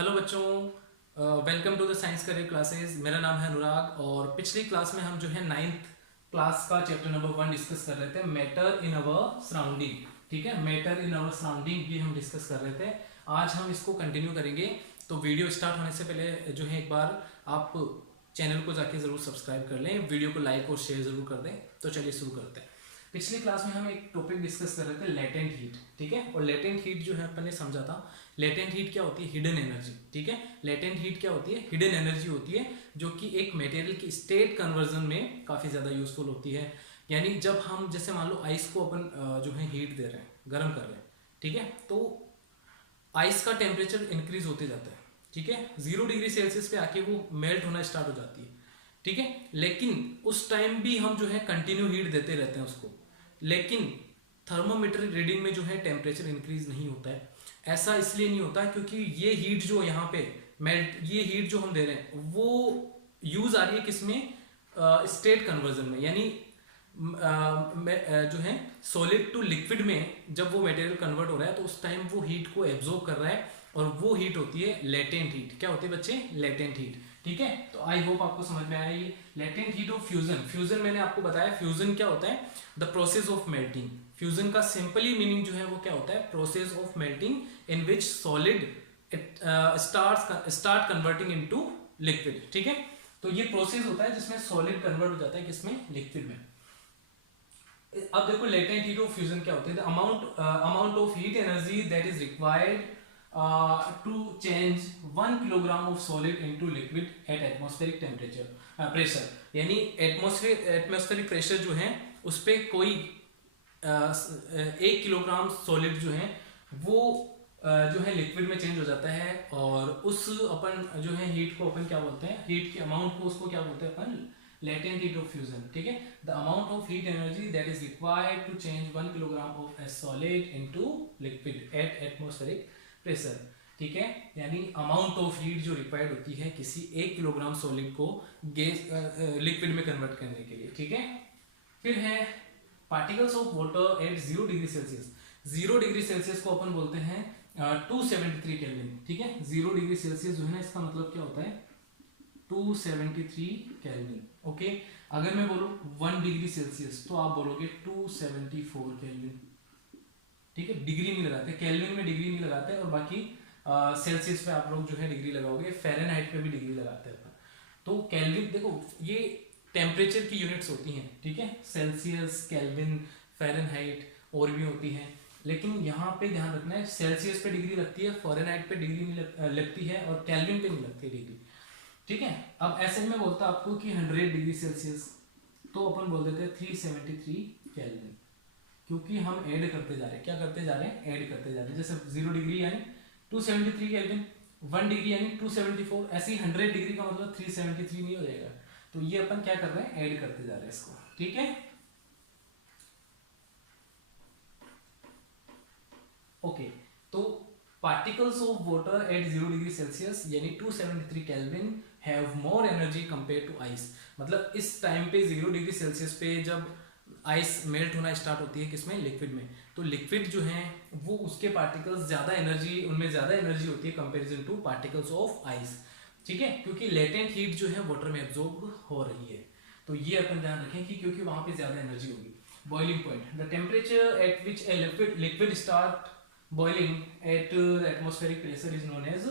Hello बच्चों, welcome to the science career classes. मेरा नाम है अनुराग और पिछली क्लास में हम जो है नाइन्थ क्लास का चैप्टर नंबर 1 डिस्कस कर रहे थे, मैटर इन अवर सराउंडिंग। ठीक है, मैटर इन अवर सराउंडिंग ये हम डिस्कस कर रहे थे। आज हम इसको कंटिन्यू करेंगे। तो वीडियो स्टार्ट होने से पहले जो है एक बार आप चैनल को जाके ज़रूर सब्सक्राइब कर लें, वीडियो को लाइक और शेयर ज़रूर कर दें। तो चलिए शुरू करते हैं। पिछली क्लास में हम एक टॉपिक डिस्कस कर रहे थे, लेटेंट हीट। ठीक है, और लेटेंट हीट जो है अपन ने समझा था, लेटेंट हीट क्या होती है? Hidden energy. ठीक है, लेटेंट हीट क्या होती है? हिडन एनर्जी होती है जो कि एक मटेरियल की स्टेट कन्वर्जन में काफ़ी ज़्यादा यूजफुल होती है। यानी जब हम जैसे मान लो आइस को अपन जो है हीट दे रहे हैं, गर्म कर रहे हैं, ठीक है, तो आइस का टेम्परेचर इंक्रीज होते जाता है। ठीक है, 0 डिग्री सेल्सियस पे आके वो मेल्ट होना स्टार्ट हो जाती है। ठीक है, लेकिन उस टाइम भी हम जो है कंटिन्यू हीट देते रहते हैं उसको, लेकिन थर्मोमीटर रीडिंग में जो है टेम्परेचर इंक्रीज नहीं होता है। ऐसा इसलिए नहीं होता क्योंकि ये हीट जो यहाँ पे मेल्ट, ये हीट जो हम दे रहे हैं वो यूज आ रही है किसमें? स्टेट कन्वर्जन में। यानी जो है सॉलिड टू लिक्विड में जब वो मटेरियल कन्वर्ट हो रहा है तो उस टाइम वो हीट को एब्जॉर्ब कर रहा है और वो हीट होती है लेटेंट हीट। क्या होती है बच्चे? Latent heat. ठीक है, तो आई होप आपको समझ में आया ये latent heat of fusion. Fusion मैंने आपको बताया, फ्यूजन क्या होता है? The process of melting. Fusion का सिंपली मीनिंग जो है वो क्या होता है? Process of melting in which solid start converting into liquid. ठीक है, तो ये प्रोसेस होता है जिसमें सॉलिड कन्वर्ट हो जाता है किसमें? लिक्विड में। अब देखो लेटेंट हीट ऑफ फ्यूजन क्या होता है? Amount of heat energy that is required to change 1 kilogram of solid into liquid at atmospheric temperature pressure. यानी एटमॉस्फेरिक प्रेशर जो है उस पर कोई 1 किलोग्राम सॉलिड जो है वो जो है लिक्विड में चेंज हो जाता है। और उस अपन जो है हीट को अपन क्या बोलते हैं? हीट के अमाउंट को उसको क्या बोलते हैं अपन? Latent heat of fusion. ठीक है, the amount of heat energy that is required to change 1 kilogram of a solid into liquid at atmospheric pressure. ठीक है, यानी अमाउंट ऑफ हीट जो रिक्वायर्ड होती है किसी 1 किलोग्राम सॉलिड को गैस लिक्विड में कन्वर्ट करने के लिए। ठीक है, फिर है particles of water at 0 degree Celsius. 0 degree Celsius को अपन बोलते हैं 273 केल्विन। ठीक है, 0 डिग्री सेल्सियस जो है ना, इसका मतलब क्या होता है? 273 केल्विन। ओके, अगर मैं बोलूं 1 डिग्री सेल्सियस तो आप बोलोगे 274 केल्विन। ठीक है, डिग्री नहीं लगाते, केल्विन में डिग्री नहीं लगाते, और बाकी सेल्सियस पे आप लोग जो है डिग्री लगाओगे, फ़ारेनहाइट पे भी डिग्री लगाते हैं। तो केल्विन देखो, ये टेम्परेचर की यूनिट्स होती हैं। ठीक है, सेल्सियस, केल्विन, फ़ारेनहाइट और भी होती हैं, लेकिन यहाँ पे ध्यान रखना है सेल्सियस पे डिग्री लगती है, फ़ारेनहाइट पे डिग्री नहीं लगती है, और केल्विन पे नहीं लगती है डिग्री। ठीक है, अब ऐसे में बोलता आपको कि 100 डिग्री सेल्सियस तो अपन बोल देते हैं 373 केल्विन, क्योंकि हम ऐड करते जा रहे हैं। क्या करते जा रहे हैं? ऐड करते जा रहे हैं। जैसे 0 डिग्री यानी 273 केल्विन, 1 डिग्री यानी 274, ऐसे ही 100 डिग्री का मतलब 373 नहीं हो जाएगा। तो ये अपन क्या कर रहे हैं? ऐड करते जा रहे हैं इसको। ठीक है, ओके, तो particles of water at 0 degree Celsius यानी 273 kelvin have more energy compare to ice. मतलब इस टाइम पे 0 डिग्री सेल्सियस पे जब आइस मेल्ट होना स्टार्ट होती है किसमें? लिक्विड में। तो लिक्विड जो है वो उसके पार्टिकल्स ज़्यादा एनर्जी, उनमें ज़्यादा एनर्जी होती है comparison two particles of ice. ठीक है, क्योंकि लेटेंट हीट जो है वाटर में एब्जॉर्ब हो रही है। तो ये अपन ध्यान रखें कि क्योंकि वहाँ पे ज़्यादा एनर्जी होगी। Boiling point, the temperature at which a liquid start boiling at atmospheric pressure is known as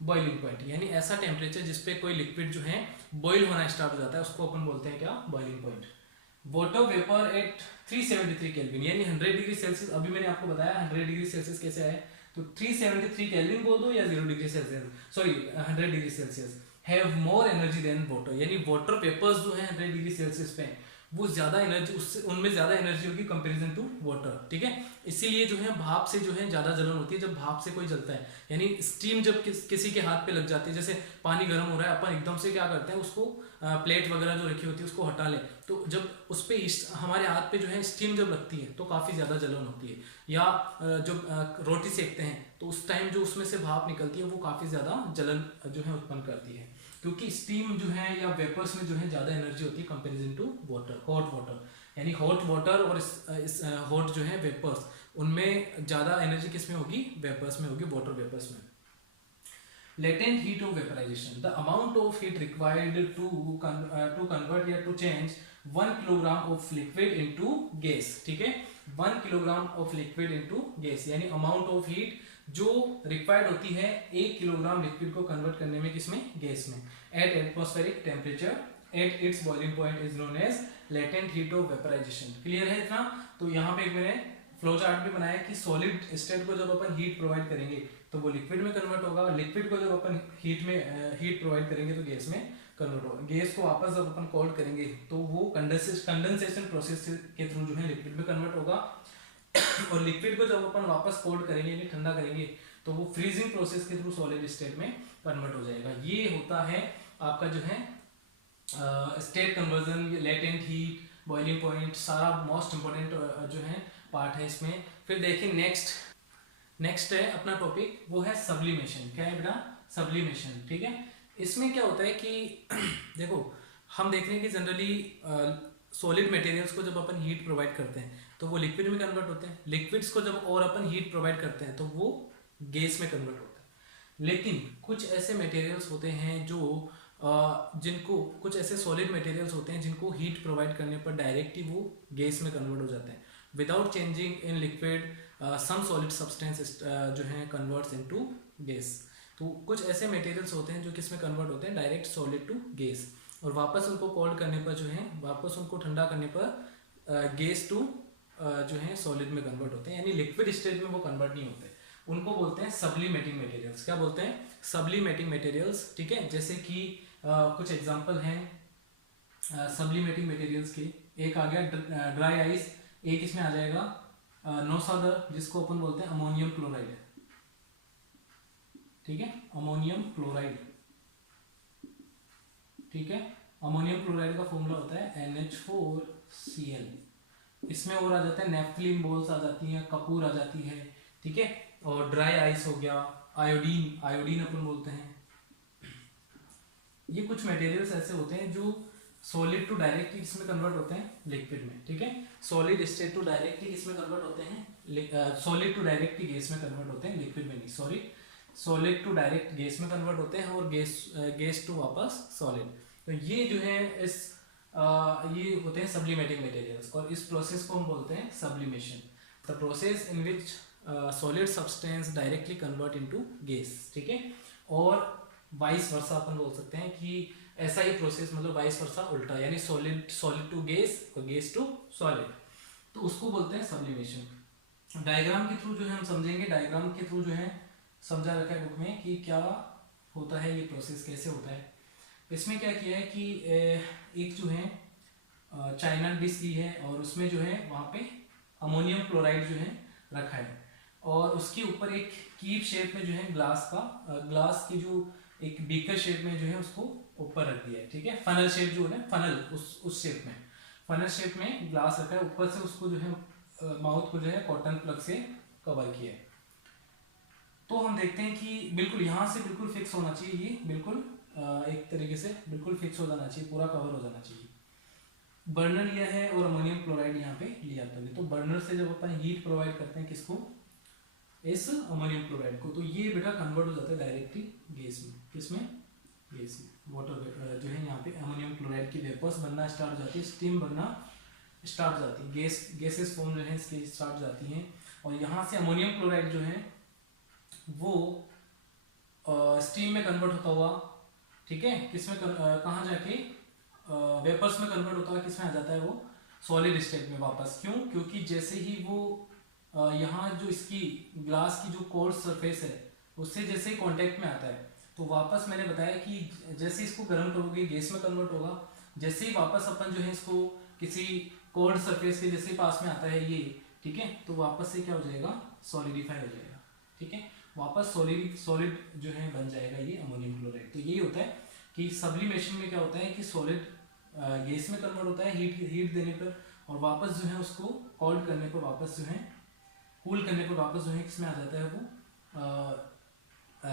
boiling point. यानी ऐसा टेम्परेचर जिसपे कोई लिक्विड जो है बॉइल होना स्टार्ट हो जाता है उसको अपन बोलते हैं क्या? Boiling point. Water vapour eight 373 kelvin यानी 100 डिग्री सेल्सियस। अभी मैंने आपको बताया 100 डिग्री सेल्सियस कैसे आए, तो 373 केल्विन बोल दो या 0 degree Celsius, sorry 100 degree Celsius, have more energy than water. यानी वाटर वेपर्स जो है 100 डिग्री सेल्सियस पे वो ज्यादा एनर्जी, उससे उनमें ज्यादा एनर्जी होगी कंपैरिजन टू वाटर। ठीक है, इसीलिए जो है भाप से जो है ज्यादा जलन होती है जब भाप से कोई जलता है। यानी स्टीम जब किसी के हाथ पे लग जाती है, जैसे पानी गर्म हो रहा है, अपन एकदम से क्या करते हैं उसको प्लेट वगैरह जो रखी होती है उसको हटा ले, तो जब उस पर हमारे हाथ पे जो है स्टीम जब लगती है तो काफ़ी ज़्यादा जलन होती है। या जब रोटी सेकते हैं तो उस टाइम जो उसमें से भाप निकलती है वो काफ़ी ज़्यादा जलन जो है उत्पन्न करती है, क्योंकि स्टीम जो है या वेपर्स में जो है ज़्यादा एनर्जी होती है comparison to water, hot water. यानी हॉट वाटर और इस हॉट जो है वेपर्स, उनमें ज़्यादा एनर्जी किस में होगी? वेपर्स में होगी, वाटर वेपर्स में। latent heat of vaporization, the amount of heat required to convert या to change 1 kilogram of liquid into gas, ठीक है, 1 kilogram of liquid into gas, यानी amount of heat जो रिक्वायर्ड होती है 1 किलोग्राम लिक्विड को convert करने में, किसमें, गैस में, at atmospheric temperature at its boiling point is known as latent heat of vaporisation. Clear है इतना? तो यहाँ पे एक मैंने फ्लो चार्ट भी बनाया कि सॉलिड स्टेट को जब अपन हीट प्रोवाइड करेंगे तो वो लिक्विड में कन्वर्ट होगा, लिक्विड को जब अपन हीट प्रोवाइड करेंगे तो गैस में कन्वर्ट होगा, गैस को वापस जब अपन कोल्ड करेंगे तो वो कंडेंसेशन प्रोसेस के थ्रू जो है लिक्विड में कन्वर्ट होगा, और लिक्विड को जब अपन वापस कोल्ड करेंगे यानी ठंडा करेंगे तो वो फ्रीजिंग प्रोसेस के थ्रू सॉलिड स्टेट में कन्वर्ट हो जाएगा। ये होता है आपका जो है state conversion, latent heat, boiling point, सारा मोस्ट इंपॉर्टेंट जो है पार्ट है इसमें। फिर देखिए नेक्स्ट है अपना टॉपिक, वो है सब्लिमेशन। क्या है बेटा? सब्लिमेशन, ठीक है। इसमें क्या होता है कि देखो हम देख रहे हैं कि जनरली सॉलिड मटेरियल्स को जब अपन हीट प्रोवाइड करते हैं तो वो लिक्विड में कन्वर्ट होते हैं, लिक्विड्स को जब और अपन हीट प्रोवाइड करते हैं तो वो गैस में कन्वर्ट होता है। लेकिन कुछ ऐसे मटेरियल्स होते हैं जो जिनको, कुछ ऐसे सॉलिड मटेरियल्स होते हैं जिनको हीट प्रोवाइड करने पर डायरेक्टली वो गैस में कन्वर्ट हो जाते हैं without changing in liquid. Some solid substance जो है कन्वर्ट्स इनटू गैस। तो कुछ ऐसे मटेरियल्स होते हैं जो किस में कन्वर्ट होते हैं, डायरेक्ट सॉलिड टू गैस, और वापस उनको कोल्ड करने पर जो है, वापस उनको ठंडा करने पर गैस टू जो है सॉलिड में कन्वर्ट होते हैं, यानी लिक्विड स्टेट में वो कन्वर्ट नहीं होते। उनको बोलते हैं सब्लिमेटिंग मटेरियल्स। क्या बोलते हैं? सब्लिमेटिंग मटेरियल्स, ठीक है। जैसे कि कुछ एग्जांपल हैं सब्लिमेटिंग मटेरियल्स के। एक आ गया ड्राई आइस, एक इसमें आ जाएगा नौसादर, जिसको अपन बोलते हैं अमोनियम क्लोराइड, ठीक है, अमोनियम क्लोराइड, ठीक है। अमोनियम क्लोराइड का फॉर्मूला होता है NH4Cl। इसमें और आ जाता है नेफ्थलीन बॉल्स आ जाती हैं, कपूर आ जाती है, ठीक है। और ड्राई आइस हो गया, आयोडीन अपन बोलते हैं। ये कुछ मटेरियल्स ऐसे होते हैं जो सॉलिड टू डायरेक्टली किसमें कन्वर्ट होते हैं, लिक्विड में, ठीक है। सॉलिड स्टेट टू डायरेक्टली किसमें कन्वर्ट होते हैं, सॉलिड टू डायरेक्टली गैस में कन्वर्ट होते हैं, लिक्विड में नहीं, sorry, solid to direct gas में कन्वर्ट होते हैं, और गैस टू वापस सॉलिड। तो ये जो है ये होते हैं सब्लिमेटिंग मटेरियल्स, और इस प्रोसेस को हम बोलते हैं sublimation, the process in which solid substance directly convert into gas, ठीक है। और वाइस वर्सा अपन बोल सकते हैं कि ऐसा ही प्रोसेस, मतलब वाइस वर्सा उल्टा, यानी सॉलिड टू गैस और गैस टू सॉलिड, तो उसको बोलते हैं सब्लिमेशन। डायग्राम के थ्रू जो है हम समझेंगे, डायग्राम के थ्रू जो है समझा रखा है बुक में कि क्या होता है, ये प्रोसेस कैसे होता है। इसमें क्या किया है कि एक जो है चाइना डिश ली है, और उसमें जो है वहाँ पे अमोनियम क्लोराइड जो है रखा है, और उसके ऊपर एक कीप शेप में जो है ग्लास की जो एक बीकर शेप में जो है उसको ऊपर रख दिया है, ठीक है। फनल शेप जो है, फनल उस शेप में, फनल शेप में ग्लास रखा है, ऊपर से उसको जो है माउथ को जो है कॉटन प्लग से कवर किया है। तो हम देखते हैं कि बिल्कुल यहाँ से बिल्कुल फिक्स होना चाहिए, ये बिल्कुल एक तरीके से बिल्कुल फिक्स हो जाना चाहिए, पूरा कवर हो जाना चाहिए। बर्नर लिया है और अमोनियम क्लोराइड यहाँ पे लिया था, तो बर्नर से जब अपन हीट प्रोवाइड करते हैं किसको, इस अमोनियम क्लोराइड को, तो ये बेटा कन्वर्ट हो जाता है डायरेक्टली गैस में, किसमें, गैस में। वाटर जो है यहाँ पे अमोनियम क्लोराइड की वेपर्स बनना स्टार्ट हो जाती है, स्टीम बनना स्टार्ट हो जाती है, गैसेस फॉर्म जो है इसके स्टार्ट हो जाती हैं, और यहाँ से अमोनियम क्लोराइड जो है वो स्टीम में कन्वर्ट होता हुआ, ठीक है, किसमें कहाँ जाके वेपर्स में कन्वर्ट होता हुआ किसमें आ जाता है, वो सॉलिड स्टेट में वापस। क्यों? क्योंकि जैसे ही वो यहाँ जो इसकी ग्लास की जो कोर्स सरफेस है उससे जैसे ही कांटेक्ट में आता है तो वापस मैंने बताया कि जैसे इसको गर्म करोगे गैस में कन्वर्ट होगा, जैसे ही वापस अपन जो है इसको किसी कोल्ड सरफेस के जैसे पास में आता है ये, ठीक है, तो वापस से क्या हो जाएगा, सॉलिडिफाई हो जाएगा, ठीक है, वापस सॉलिड जो है बन जाएगा ये अमोनियम क्लोराइड। तो यही होता है कि सब्लिमेशन में क्या होता है कि सॉलिड गैस में कन्वर्ट होता है हीट देने पर, और वापस जो है उसको कोल्ड करने पर वापस जो है कूल करने पर वापस जो है किसमें आ जाता है, वो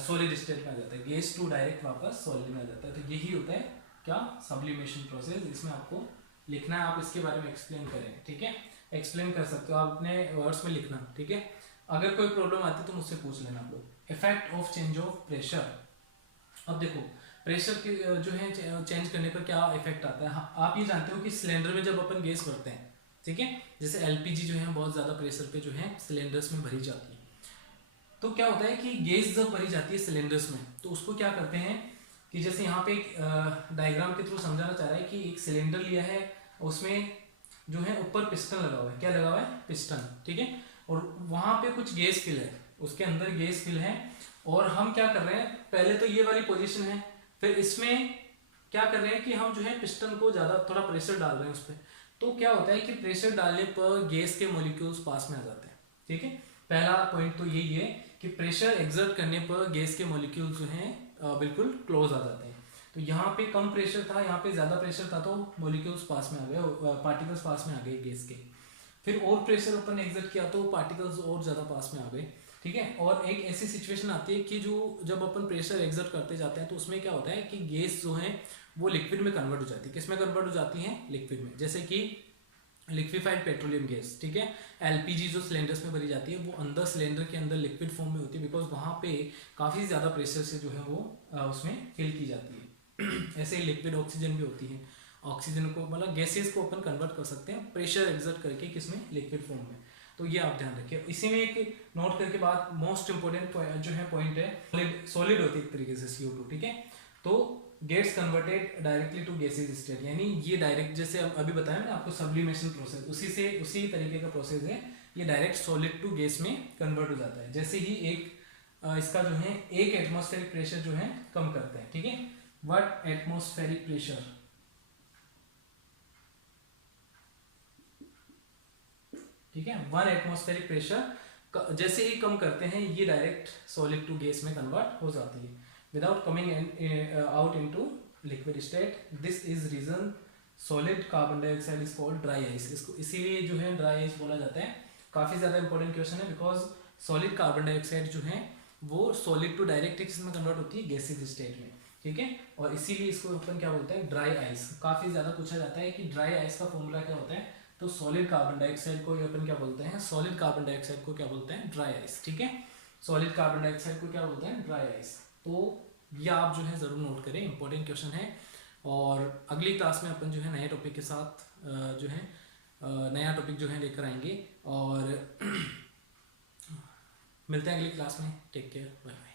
सॉलिड स्टेट में आ जाता है, गैस टू डायरेक्ट वापस सॉलिड में आ जाता है। तो यही होता है क्या, सब्लिमेशन प्रोसेस। इसमें आपको लिखना है, आप इसके बारे में एक्सप्लेन करें, ठीक है, एक्सप्लेन कर सकते हो आप अपने वर्ड्स में लिखना, ठीक है। अगर कोई प्रॉब्लम आती है तो मुझसे पूछ लेना आप लोग। Effect of change of pressure, अब देखो प्रेशर के जो है चेंज करने पर क्या इफेक्ट आता है। हाँ, आप ये जानते हो कि सिलेंडर में जब अपन गैस भरते हैं, ठीक है, जैसे एलपीजी जो है बहुत ज़्यादा प्रेशर पे जो है सिलेंडर्स में भरी जाती है, तो क्या होता है कि गैस जब भरी जाती है सिलेंडर्स में तो उसको क्या करते हैं कि जैसे यहाँ पे एक डायग्राम के थ्रू समझाना चाह रहा है कि एक सिलेंडर लिया है, उसमें जो है ऊपर पिस्टन लगा हुआ है, क्या लगा हुआ है, पिस्टन, ठीक है, और वहाँ पे कुछ गैस फिल है, उसके अंदर गैस फिल है, और हम क्या कर रहे हैं, पहले तो ये वाली पोजीशन है, फिर इसमें क्या कर रहे हैं कि हम जो है पिस्टन को ज़्यादा थोड़ा प्रेशर डाल रहे हैं उस पर, तो क्या होता है कि प्रेशर डालने पर गैस के मॉलिक्यूल्स पास में आ जाते हैं, ठीक है। पहला पॉइंट तो यही है कि प्रेशर एक्सर्ट करने पर गैस के मॉलिक्यूल्स जो हैं बिल्कुल क्लोज आ जाते हैं। तो यहाँ पे कम प्रेशर था, यहाँ पे ज़्यादा प्रेशर था, तो मॉलिक्यूल्स पास में आ गए, पार्टिकल्स पास में आ गए गैस के। फिर और प्रेशर अपन एक्सर्ट किया तो पार्टिकल्स और ज़्यादा पास में आ गए, ठीक है। और एक ऐसी सिचुएशन आती है कि जो जब अपन प्रेशर एक्सर्ट करते जाते हैं तो उसमें क्या होता है कि गैस जो है वो लिक्विड में कन्वर्ट हो जाती है। किस में कन्वर्ट हो जाती है, लिक्विड में, जैसे कि लिक्विफाइड पेट्रोलियम गैस, ठीक है। एलपीजी जो सिलेंडर्स में भरी जाती है वो अंदर सिलेंडर के अंदर लिक्विड फॉर्म में होती है, बिकॉज वहाँ पे काफ़ी ज़्यादा प्रेशर से जो है वो उसमें फिल की जाती है। ऐसे ही लिक्विड ऑक्सीजन भी होती है, ऑक्सीजन को मतलब गैसेस को अपन कन्वर्ट कर सकते हैं प्रेशर एक्सर्ट करके, किसमें, लिक्विड फॉर्म में। तो ये आप ध्यान रखिए। इसी में एक नोट करके बात, मोस्ट इंपोर्टेंट जो है पॉइंट है, सॉलिड होती है एक तरीके से CO2, ठीक है। तो gets converted directly to gases state, यानी ये डायरेक्ट, जैसे अभी बताया ना आपको सब्लिमेशन प्रोसेस, उसी तरीके का प्रोसेस है, ये डायरेक्ट सॉलिड टू गैस में कन्वर्ट हो जाता है। जैसे ही इसका जो है एक एटमॉस्फेरिक प्रेशर जो है कम करते हैं, ठीक है। व्हाट एटमॉस्फेरिक प्रेशर, ठीक है, 1 एटमॉस्फेरिक प्रेशर जैसे ही कम करते हैं ये डायरेक्ट सॉलिड टू गैस में कन्वर्ट हो जाती है without coming out into liquid state. This is reason solid carbon dioxide is called dry ice. इसको इसीलिए जो है ड्राई आइस बोला जाता है। काफ़ी ज़्यादा इंपॉर्टेंट क्वेश्चन है, बिकॉज सॉलिड कार्बन डाइऑक्साइड जो है वो सॉलिड टू डायरेक्ट किसमें कन्वर्ट होती है, गैसेज स्टेट में, ठीक है। और इसीलिए इसको अपन क्या बोलते हैं, ड्राई आइस। काफ़ी ज़्यादा पूछा जाता है कि ड्राई आइस का फॉर्मूला क्या होता है, तो सॉलिड कार्बन डाइऑक्साइड को अपन क्या बोलते हैं, सॉलिड कार्बन डाइऑक्साइड को क्या बोलते हैं, ड्राई आइस, ठीक है। सॉलिड कार्बन डाइऑक्साइड को क्या बोलते हैं, ड्राई आइस। तो ये आप जो है ज़रूर नोट करें, इंपॉर्टेंट क्वेश्चन है। और अगली क्लास में अपन जो है नए टॉपिक के साथ जो है नया टॉपिक जो है लेकर आएंगे, और मिलते हैं अगली क्लास में। Take care, bye.